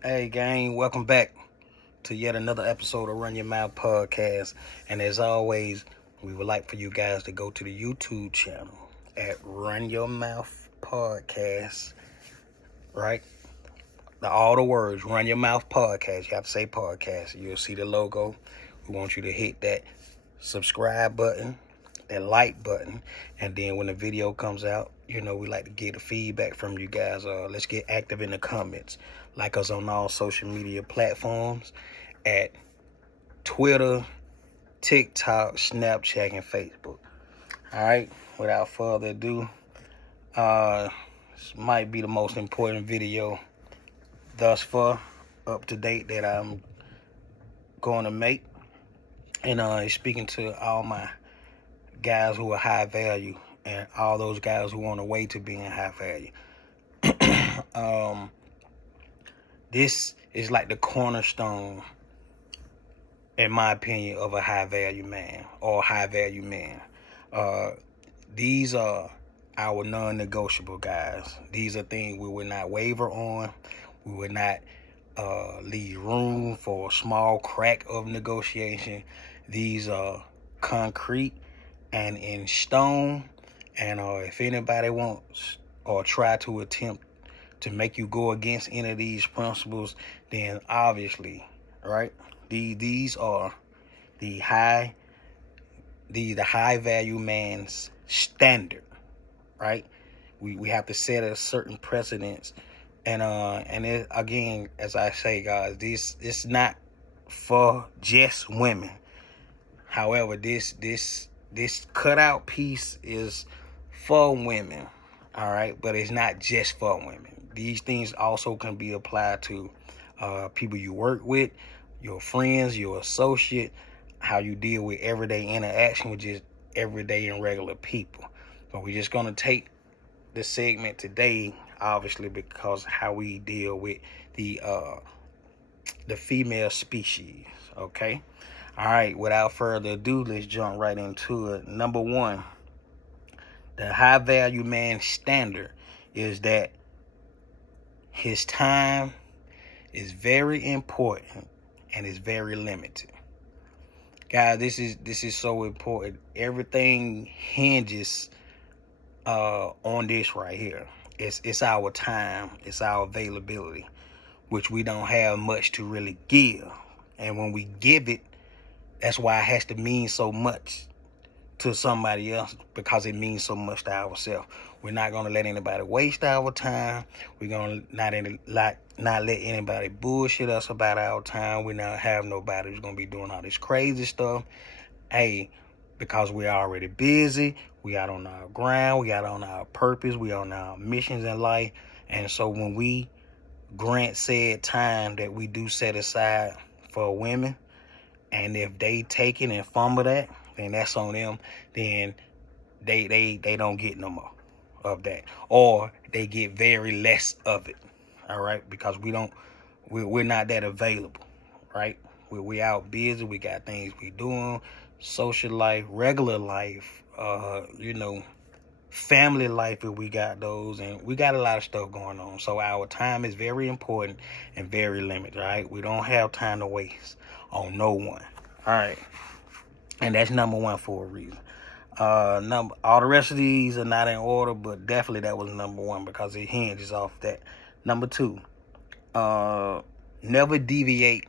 Hey, gang, welcome back to yet another episode of Run Your Mouth Podcast. And as always, we would like for you guys to go to the YouTube channel at Run Your Mouth Podcast, right? All the words, Run Your Mouth Podcast. You have to say podcast. You'll see the logo. We want you to hit that subscribe button, that like button, and then when the video comes out, we like to get the feedback from you guys. Let's get active in the comments. Like us on all social media platforms at Twitter, TikTok, Snapchat, and Facebook. All right, without further ado, this might be the most important video thus far up to date that I'm going to make. And it's speaking to all my guys who are high value and all those guys who are on the way to being high value. This is like the cornerstone, in my opinion, of a high value man or high value man. These are our non-negotiable, guys. These are things we will not waver on. We will not leave room for a small crack of negotiation. These are concrete and in stone. And if anybody wants or try to attempt to make you go against any of these principles, then obviously, right? These are the high value man's standard, right? We have to set a certain precedence, and it, again, as I say, guys, this it's not for just women. However, this cutout piece is for women, all right, but it's not just for women. These things also can be applied to people you work with, your friends, your associate, how you deal with everyday interaction with just everyday and regular people. But we're just gonna take the segment today, obviously, because how we deal with the female species. Okay. All right. Without further ado, let's jump right into it. Number one, the high value man standard is that his time is very important and is very limited. Guys, this is so important. Everything hinges on this right here. It's our time, it's our availability, which we don't have much to really give. And when we give it, that's why it has to mean so much to somebody else, because it means so much to ourselves. We're not gonna let anybody waste our time. We're gonna not let anybody bullshit us about our time. We not have nobody who's gonna be doing all this crazy stuff. Hey, because we're already busy, we out on our ground, we out on our purpose, we on our missions in life. And so when we grant said time that we do set aside for women, and if they take it and fumble that, then that's on them. Then they don't get no more of that, or they get very less of it. All right, because we're not that available, right? We out busy. We got things we doing, social life, regular life, family life if we got those, and we got a lot of stuff going on. So our time is very important and very limited, right? We don't have time to waste on no one. All right. And that's number one for a reason. All the rest of these are not in order, but definitely that was number one because it hinges off that. Number two, never deviate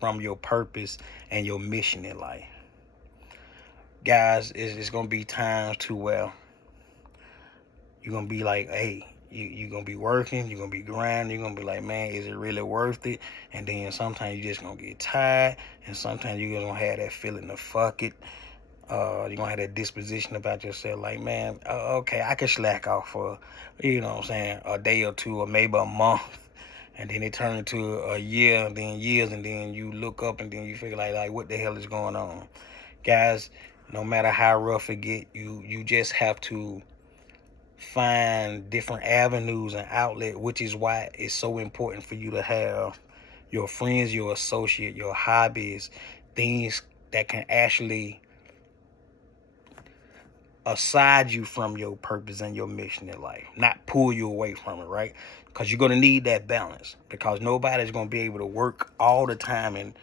from your purpose and your mission in life. Guys, it's gonna be times too well. You're gonna be like, hey, you're gonna be working, you're gonna be grinding, you're gonna be like, man, is it really worth it? And then sometimes you're just gonna get tired, and sometimes you're gonna have that feeling of fuck it. You're gonna have that disposition about yourself, like, man, okay, I can slack off for, a day or two, or maybe a month, and then it turns into a year, and then years, and then you look up, and then you figure like what the hell is going on, guys? No matter how rough it get, you just have to find different avenues and outlet, which is why it's so important for you to have your friends, your associate, your hobbies, things that can actually aside you from your purpose and your mission in life, not pull you away from it, right? Because you're going to need that balance, because nobody's going to be able to work all the time and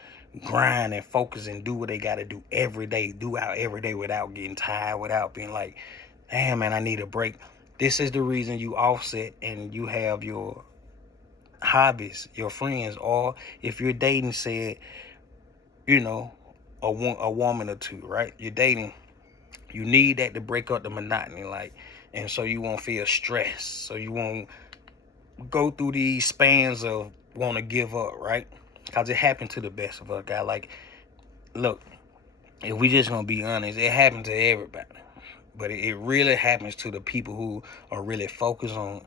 grind and focus and do what they got to do every day, do out every day without getting tired, without being like, damn, man, I need a break. This is the reason you offset and you have your hobbies, your friends, or if you're dating, said, you know, a woman or two, right? You're dating. You need that to break up the monotony, like, and so you won't feel stressed. So you won't go through these spans of want to give up, right? Because it happened to the best of us, guy. Like, look, if we just gonna be honest, it happened to everybody, but it really happens to the people who are really focused on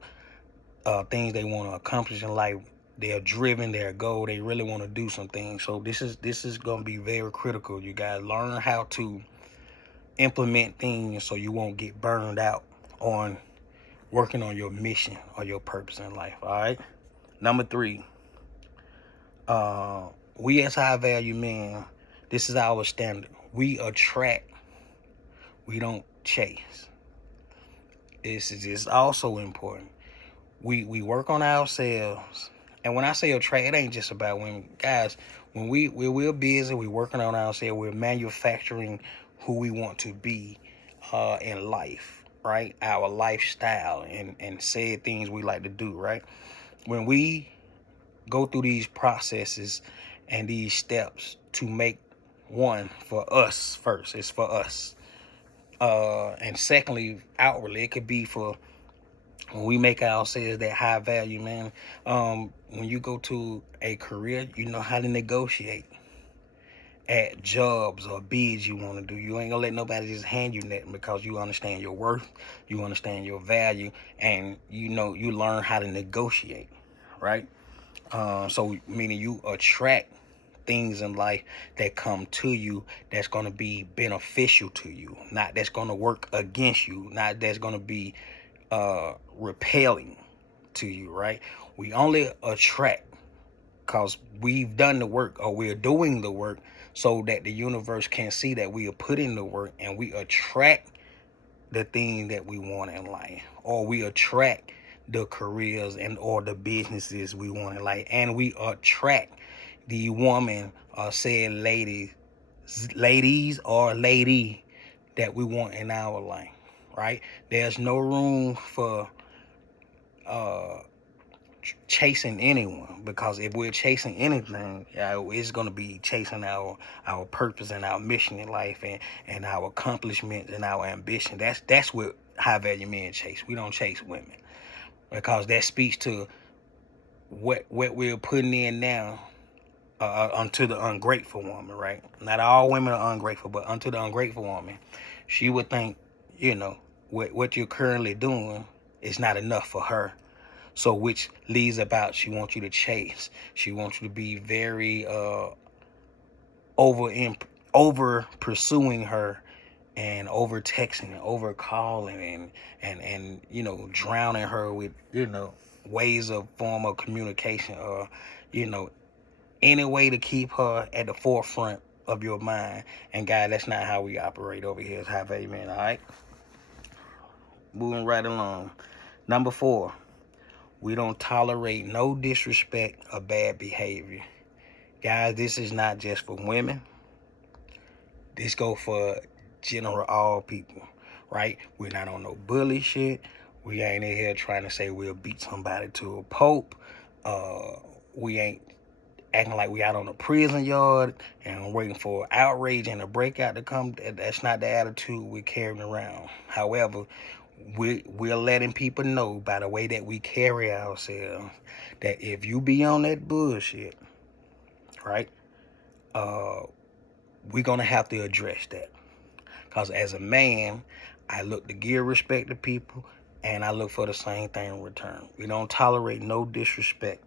things they want to accomplish in life. They're driven, their goal. They really want to do some things. So this is gonna be very critical. You guys learn how to implement things so you won't get burned out on working on your mission or your purpose in life. All right. Number 3, we as high value men, this is our standard. We attract, we don't chase. This is also important. We work on ourselves. And when I say attract, it ain't just about women. Guys, when we're busy, we're working on ourselves, we're manufacturing who we want to be in life, right? Our lifestyle and said things we like to do, right? When we go through these processes and these steps to make one for us first, it's for us. And secondly, outwardly, it could be for when we make ourselves that high value, man. When you go to a career, you know how to negotiate at jobs or bids you want to do. You ain't gonna let nobody just hand you nothing, because you understand your worth, you understand your value, and you know you learn how to negotiate, right? So meaning you attract things in life that come to you that's going to be beneficial to you, not that's going to work against you, not that's going to be repelling to you, right? We only attract because we've done the work, or we're doing the work, so that the universe can see that we are putting the work, and we attract the thing that we want in life, or we attract the careers and or the businesses we want in life, and we attract the woman or said ladies or lady that we want in our life, right? There's no room for chasing anyone, because if we're chasing anything, it's going to be chasing our purpose and our mission in life, and our accomplishments and our ambition. That's what high value men chase. We don't chase women, because that speaks to what we're putting in now unto the ungrateful woman, right? Not all women are ungrateful, but unto the ungrateful woman, she would think, what you're currently doing is not enough for her. So which leads about she wants you to chase. She wants you to be very over pursuing her, and over texting, over calling, and drowning her with ways of form of communication, or any way to keep her at the forefront of your mind. And God, that's not how we operate over here as high value men. All right, moving right along. Number 4. We don't tolerate no disrespect or bad behavior. Guys, this is not just for women. This go for general all people, right? We're not on no bully shit. We ain't in here trying to say we'll beat somebody to a pulp. We ain't acting like we out on a prison yard and waiting for outrage and a breakout to come. That's not the attitude we're carrying around. However, we're letting people know by the way that we carry ourselves that if you be on that bullshit, right, we're going to have to address that. Because as a man, I look to give respect to people, and I look for the same thing in return. We don't tolerate no disrespect,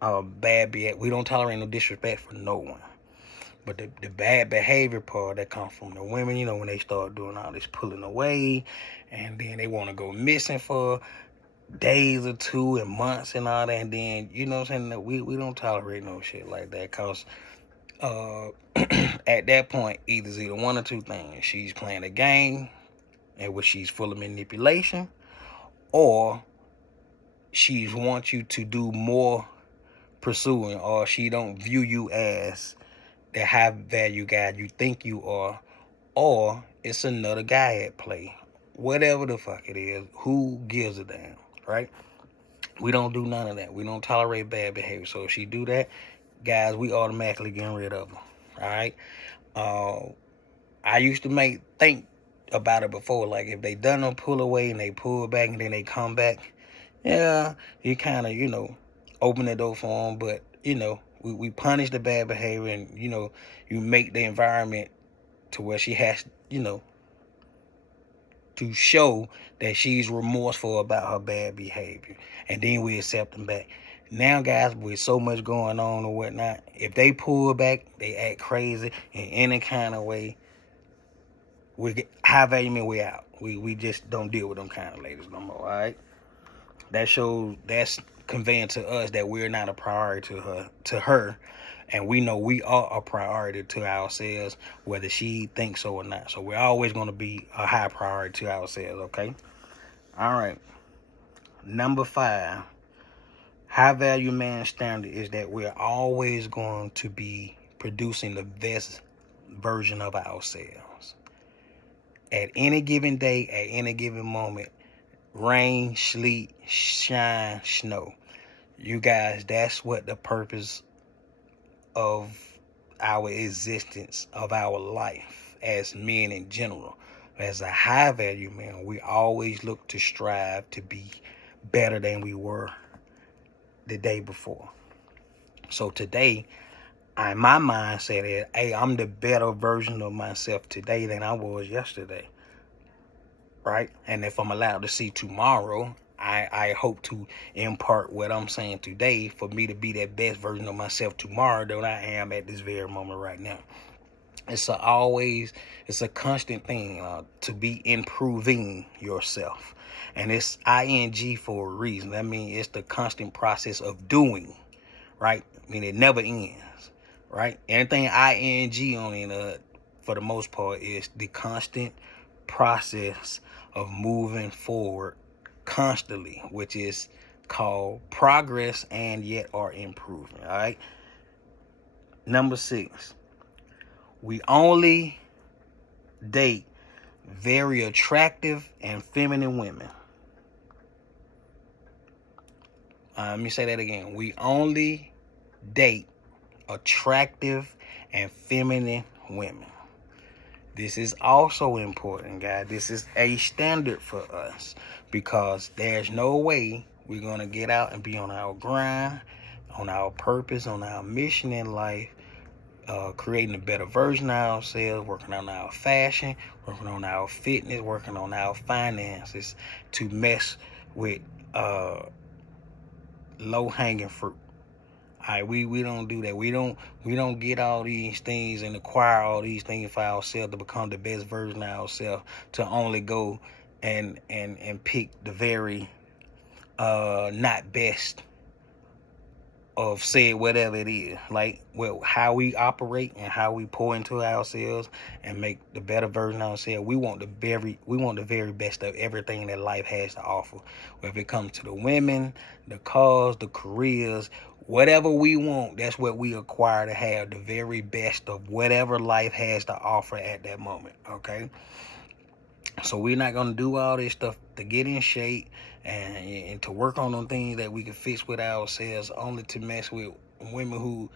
bad behavior. We don't tolerate no disrespect for no one. But the bad behavior part that comes from the women, when they start doing all this pulling away, and then they want to go missing for days or 2 and months and all that, and then, what I'm saying, that we don't tolerate no shit like that, because at that point, either one or two things. She's playing a game, and which she's full of manipulation, or she wants you to do more pursuing, or she don't view you as the high value guy you think you are, or it's another guy at play. Whatever the fuck it is, who gives a damn, right? We don't do none of that. We don't tolerate bad behavior. So if she do that, guys, we automatically getting rid of her. All right. I used to think about it before, like if they done them pull away and they pull back and then they come back, yeah, you kind of, open the door for them. But, we punish the bad behavior, and, you make the environment to where she has, to show that she's remorseful about her bad behavior. And then we accept them back. Now, guys, with so much going on or whatnot, if they pull back, they act crazy in any kind of way, high value men, we out. We just don't deal with them kind of ladies no more, all right? That's conveying to us that we're not a priority to her, and we know we are a priority to ourselves, whether she thinks so or not. So we're always going to be a high priority to ourselves, okay? All right. Number 5, high value man standard is that we're always going to be producing the best version of ourselves. At any given day, at any given moment, rain, sleet, shine, snow. You guys, that's what the purpose of our existence, of our life as men in general. As a high value man, we always look to strive to be better than we were the day before. So today, my mindset is, hey, I'm the better version of myself today than I was yesterday. Right? And if I'm allowed to see tomorrow, I hope to impart what I'm saying today for me to be that best version of myself tomorrow than I am at this very moment right now. It's a constant thing to be improving yourself. And it's ing for a reason. I mean, it's the constant process of doing, right? I mean, it never ends, right? Anything ing on it, for the most part, is the constant process of moving forward constantly, which is called progress and yet are improving. All right. Number 6, we only date very attractive and feminine women. Let me say that again. We only date attractive and feminine women. This is also important, guys. This is a standard for us, because there's no way we're going to get out and be on our grind, on our purpose, on our mission in life, creating a better version of ourselves, working on our fashion, working on our fitness, working on our finances, to mess with low-hanging fruit. All right, we don't do that. We don't get all these things and acquire all these things for ourselves to become the best version of ourselves, to only go and pick the very not best of said whatever it is. Like, well, how we operate and how we pour into ourselves and make the better version of ourselves. We want the very best of everything that life has to offer. Whether it comes to the women, the cars, the careers, whatever we want, that's what we acquire to have the very best of whatever life has to offer at that moment. Okay. So we're not going to do all this stuff to get in shape and to work on them things that we can fix with ourselves, only to mess with women who,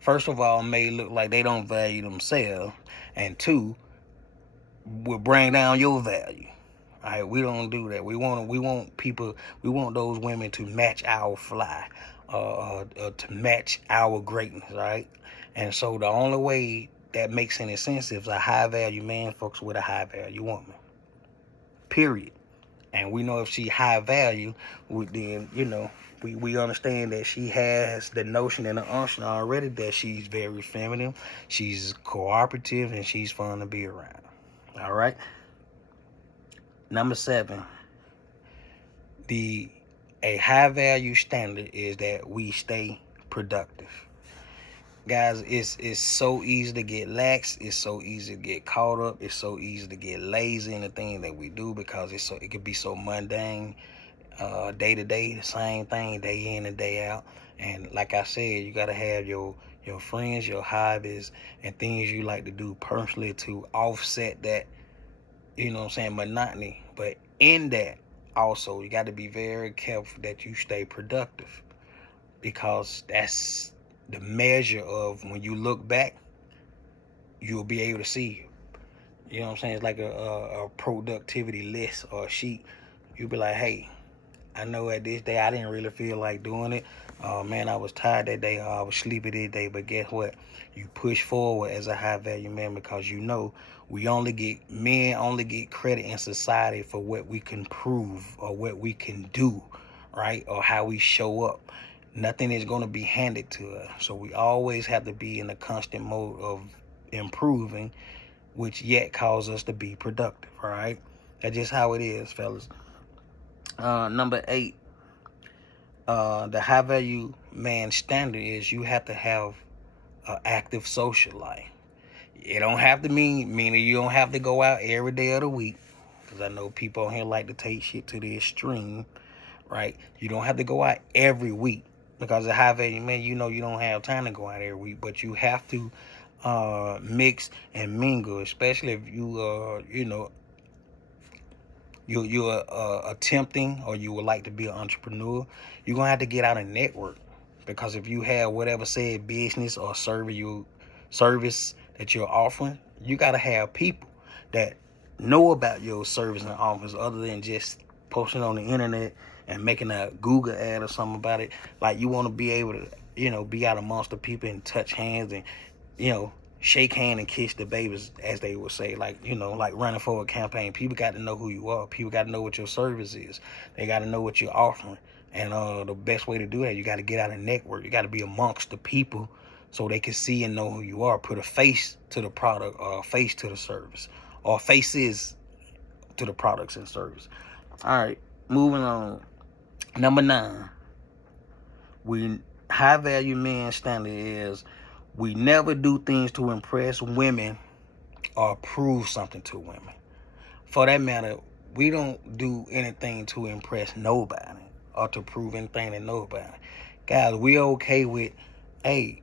first of all, may look like they don't value themselves, and 2, will bring down your value. All right, we don't do that. We want those women to match our fly, to match our greatness, right? And so the only way that makes any sense is a high value man fucks with a high value woman. Period. And we know if she high value, then we understand that she has the notion and the unction already that she's very feminine, she's cooperative, and she's fun to be around. All right. Number 7, a high value standard is that we stay productive. Guys, it's so easy to get lax. It's so easy to get caught up. It's so easy to get lazy in the things that we do because it could be so mundane, day to day, the same thing, day in and day out. And like I said, you gotta have your friends, your hobbies, and things you like to do personally to offset that, what I'm saying, monotony. But in that, also, you got to be very careful that you stay productive because that's the measure of when you look back, you'll be able to see. You know what I'm saying? It's like a productivity list or a sheet. You'll be like, hey, I know at this day I didn't really feel like doing it. Man, I was tired that day. I was sleepy that day. But guess what? You push forward as a high value man because men only get credit in society for what we can prove or what we can do, right? Or how we show up. Nothing is going to be handed to us. So we always have to be in a constant mode of improving, which yet causes us to be productive, all right? That's just how it is, fellas. Number 8, the high value man standard is you have to have an active social life. It don't have to meaning you don't have to go out every day of the week, because I know people on here like to take shit to the extreme, right? You don't have to go out every week because a high value man, you don't have time to go out every week, but you have to mix and mingle, especially if you're attempting or you would like to be an entrepreneur. You're gonna have to get out and network, because if you have whatever said business or service that you're offering, you gotta have people that know about your service and offers other than just posting on the internet and making a Google ad or something about it. Like, you want to be able to be out amongst the people and touch hands and shake hand and kiss the babies, as they would say, like running for a campaign. People got to know who you are. People got to know what your service is. They got to know what you're offering. And the best way to do that, you got to get out and network. You got to be amongst the people so they can see and know who you are. Put a face to the product or a face to the service, or faces to the products and service. All right, moving on. Number 9, high value man standard is we never do things to impress women or prove something to women. For that matter, we don't do anything to impress nobody or to prove anything to nobody. Guys, we're okay with the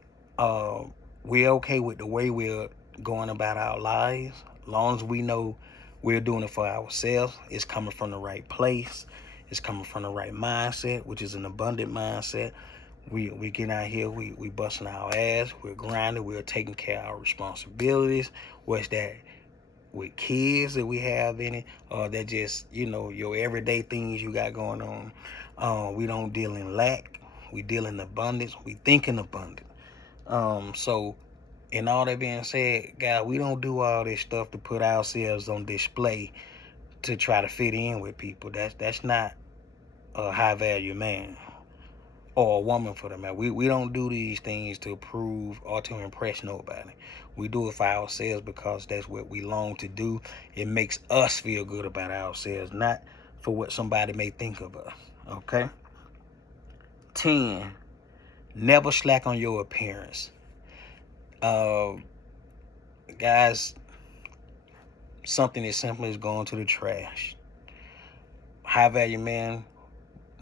way we're going about our lives, as long as we know we're doing it for ourselves. It's coming from the right place. It's coming from the right mindset, which is an abundant mindset. We get out here, we busting our ass, we're grinding, we're taking care of our responsibilities. What's that? With kids that we have in it, that just, your everyday things you got going on. We don't deal in lack. We deal in abundance. We think in abundance. So, in all that being said, guys, we don't do all this stuff to put ourselves on display to try to fit in with people. That's not a high value man or a woman, for the matter. We don't do these things to prove or to impress nobody. We do it for ourselves because that's what we long to do. It makes us feel good about ourselves, not for what somebody may think of us. Okay? 10, never slack on your appearance. Guys, something as simple as going to the trash. High value man,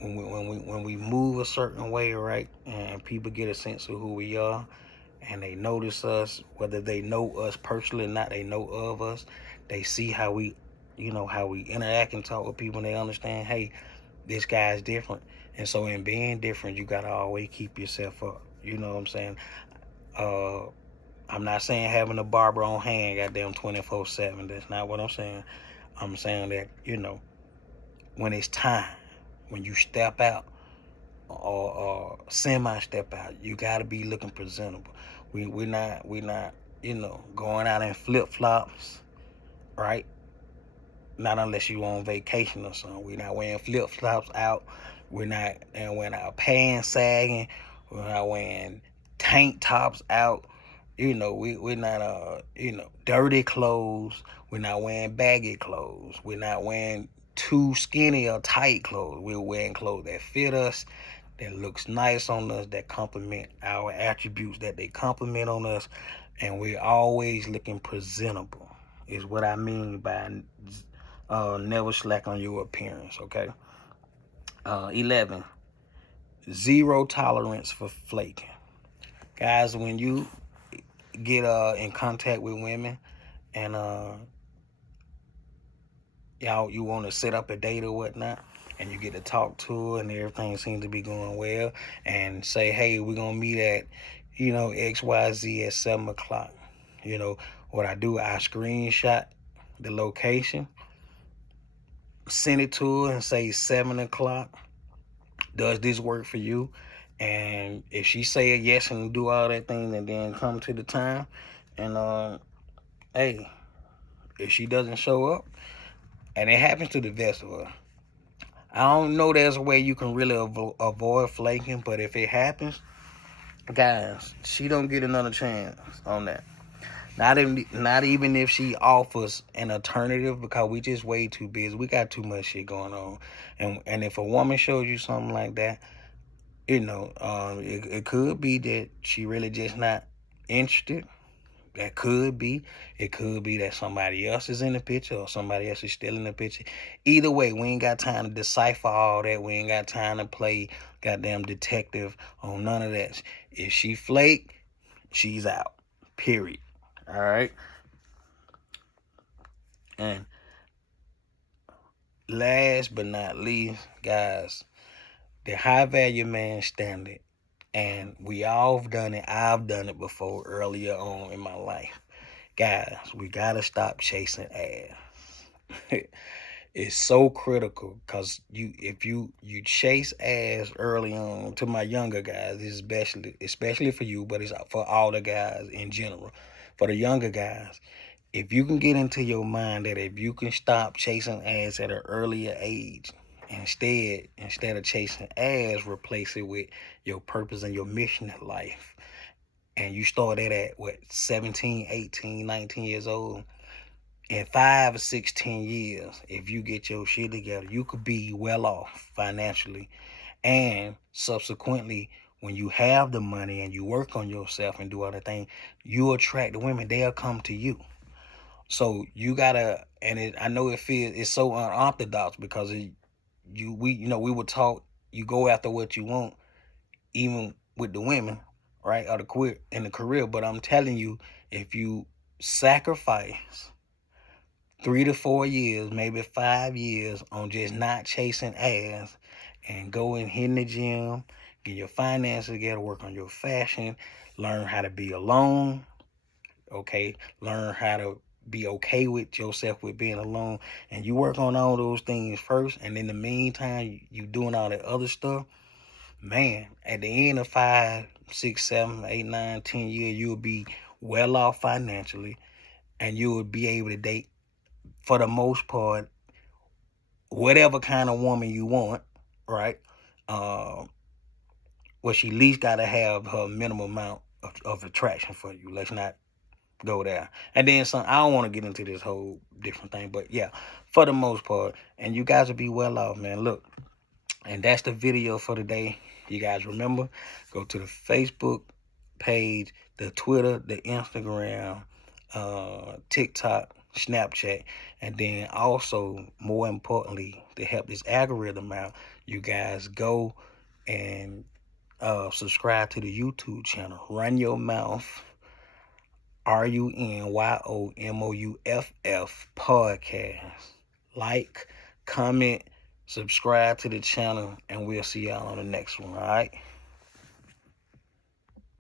when we move a certain way, right, and people get a sense of who we are, and they notice us, whether they know us personally or not, they know of us. They see how we interact and talk with people, and they understand, hey, this guy's different. And so in being different, you gotta always keep yourself up. You know what I'm saying? I'm not saying having a barber on hand, goddamn 24/7. That's not what I'm saying. I'm saying that, when it's time, when you step out or semi-step out, you gotta be looking presentable. We're not going out in flip-flops, right? Not unless you on vacation or something. We're not wearing flip-flops out. We're not wearing our pants sagging. We're not wearing tank tops out. We're not dirty clothes. We're not wearing baggy clothes. We're not wearing too skinny or tight clothes. We're wearing clothes that fit us, that looks nice on us, that compliment our attributes, that they compliment on us, and we're always looking presentable, is what I mean by never slack on your appearance, okay? 11, zero tolerance for flaking. Guys, when you get in contact with women and y'all, you want to set up a date or whatnot, and you get to talk to her and everything seems to be going well, and say, hey, we're gonna meet at, XYZ at 7 o'clock. What I do, I screenshot the location, send it to her and say 7 o'clock. Does this work for you? And if she say a yes and do all that thing and then come to the time, and hey, if she doesn't show up, and it happens to the best of us, I don't know there's a way you can really avoid flaking, but if it happens, guys, she don't get another chance on that. Not even if she offers an alternative, because we just way too busy. We got too much shit going on. And if a woman shows you something like that, it could be that she really just not interested. That could be. It could be that somebody else is in the picture or somebody else is still in the picture. Either way, we ain't got time to decipher all that. We ain't got time to play goddamn detective on none of that. If she flake, she's out. Period. All right. And last but not least, guys, the high value man standard. And we all have done it. I've done it before earlier on in my life. Guys, we gotta stop chasing ass. It's so critical, because if you chase ass early on, to my younger guys, especially for you, but it's for all the guys in general. For the younger guys, if you can get into your mind that if you can stop chasing ass at an earlier age, instead of chasing ass, replace it with your purpose and your mission in life. And you start that at 17, 18, 19 years old. In 5 or 16 years, if you get your shit together, you could be well off financially. And subsequently, when you have the money and you work on yourself and do other things, you attract the women. They'll come to you. So you gotta, and I know it's so unorthodox, because we were taught you go after what you want, even with the women, right, or in the career. But I'm telling you, if you sacrifice 3 to 4 years, maybe 5 years on just not chasing ass, and go and hit in the gym, get your finances together, work on your fashion, learn how to be alone, okay, learn how to be okay with yourself with being alone, and you work on all those things first, and in the meantime you doing all that other stuff, man, at the end of 5, 6, 7, 8, 9, 10 years, you'll be well off financially, and you will be able to date, for the most part, whatever kind of woman you want, right? Well, she at least got to have her minimum amount of attraction for you. Let's not go there. And then some, I don't want to get into this whole different thing, but yeah, for the most part, and you guys will be well off, man. Look, and that's the video for today. You guys remember, go to the Facebook page, the Twitter, the Instagram, TikTok, Snapchat, and then also, more importantly, to help this algorithm out, you guys go and subscribe to the YouTube channel, Run Your Mouth, RUNYOMOUFF podcast. Like, comment, subscribe to the channel, and we'll see y'all on the next one. All right.